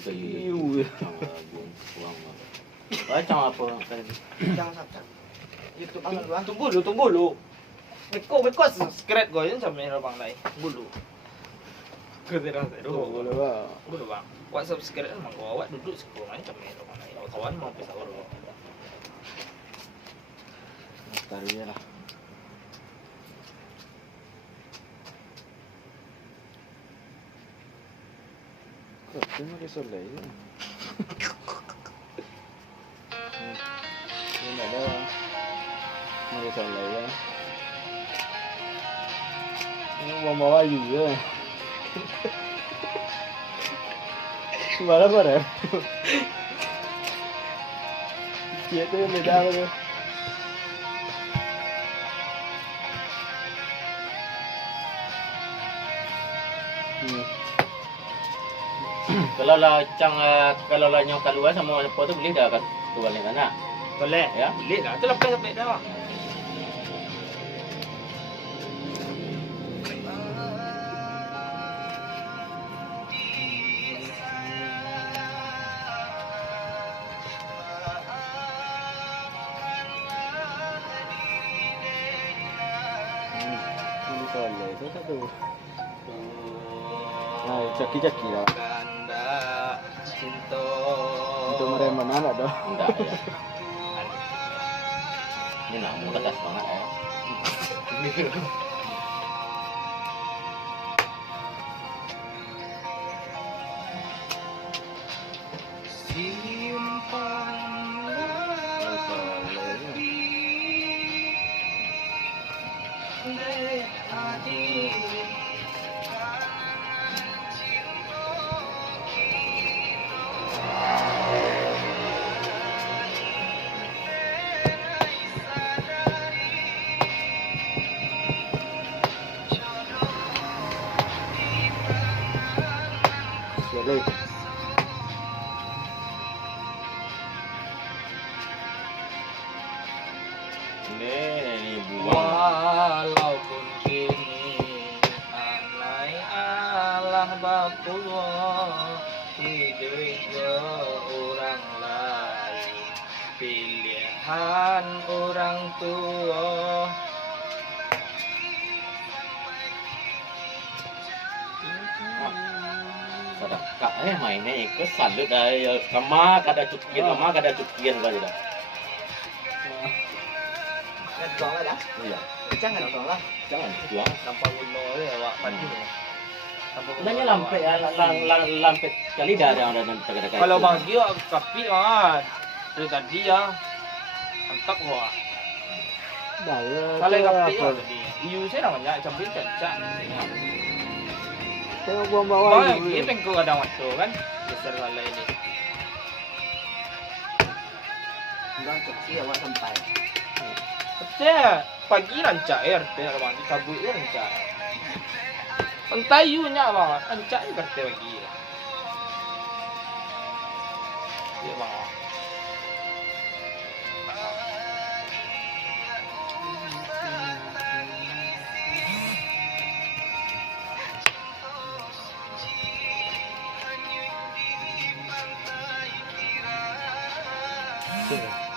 kayu. Macam apa kan? Jangan sampai. YouTube angan gua. Tunggu dulu. Beko subscribe kau je sampai orang lain. Tunggu dulu. Kau tidak tahu. Boleh bang. Tunggu bang. Buat subscribe memang kau awak duduk sekolah macam orang lain. Kawan mau pesawat orang. Taruh je lah. Terima kasih Soleh. Ini ada. Mari Soleh ya. Ini bawa ayu ya. Mana mana? Dia tu yang beda tu. Kalau lah nyok keluar sama apa tu boleh dah kan tu balik mana? Boleh. Ya? Boleh dah. Tu lepas dah. Ini Soleh tu satu. Nah, caki-caki lah. Ganda cinta. Untuk mereka mana dah? Enggak ya. Ini nak mudah dah semangat ya. Soleh. Ini buang. Walaupun kini alai Allah bapullah hidupnya orang lain pilihan orang tua. Sedekah mainnya ikut salut dah. Kama kada cukian kali dah. Nak tuang lah dah. Iya. Jangan nak tuang lah. Jangan buang. Tanpa guna dia awak padu. Sebenarnya lampet kali dah ada orang dekat-dekat. Kalau bang dia kapit banget. Dari tadi ya. Antak wah. Dah ya. Kalau kapit lah tadi. Iu saya namanya campur cancak. Tengok buang bawah Bang, ni. ini pengko kadang waktu kan. Geser wala ini. Jangan cek awak sampai. Betul. Pagi rancak air teh bang dicabut tu rancak. Entai you nya bang, rancak ni kata pagi. Ya bang. Sini.